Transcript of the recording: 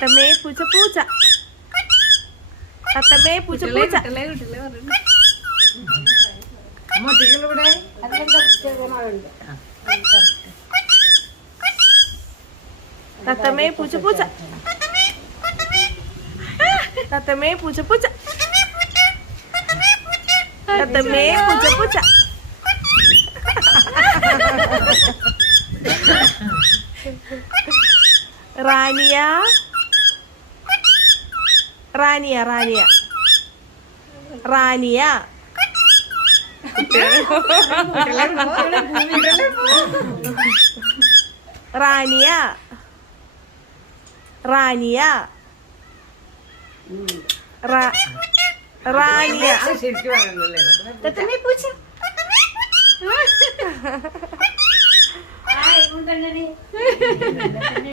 തത്തമ്മേ പൂച്ച പൂച്ച. തത്തമ്മേ പൂച്ച പൂച്ച. തത്തമ്മേ പൂച്ച പൂച്ച. തത്തമ്മേ പൂച്ച പൂച്ച. തത്തമ്മേ പൂച്ച പൂച്ച. റാനിയ റാനിയ റാനിയ റാനിയ. റാനിയ റാനിയ റാനിയ. തത്തമ്മേ പൂച്ച.